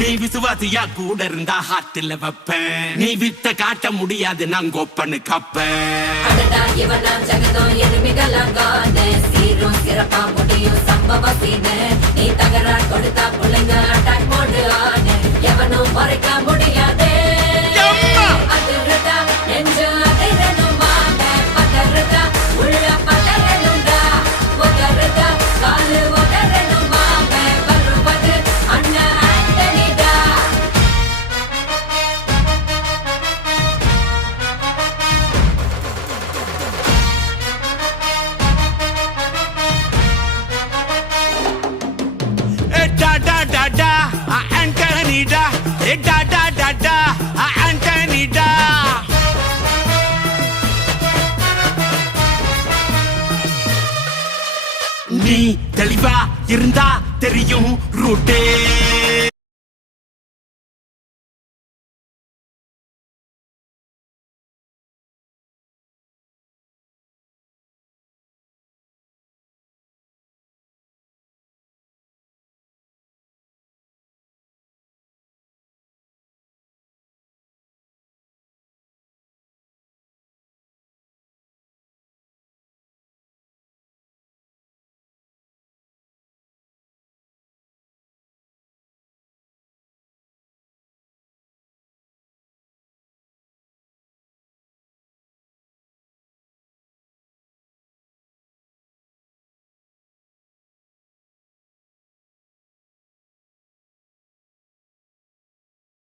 நீ விசுவாசியா கூட இருந்தா ஹார்ட்ல வைப்பேன். நீ வித்த காட்ட முடியாது நான் கோப்பன்னு கப்பேன். சிறப்பா முடியும் சம்பவ சீனு. நீ தகரா கொடுத்தா பிள்ளைங்க அட்டாக் மோடு ஆனு. எவனும் மறைக்க முடியாதே. அதிர்றதா நெஞ்சு அதிரணும் வாங்க. பதறதா உள்ள பதறணும்டா. உதறதா காலு உதறணும் வாங்க. வருவது அண்ணன் ஆண்டனிடா. Da da da da, Anthony da. Da da da da, Anthony da. நீ தெளிவா இருந்தா தெரியும் ரூட்டே.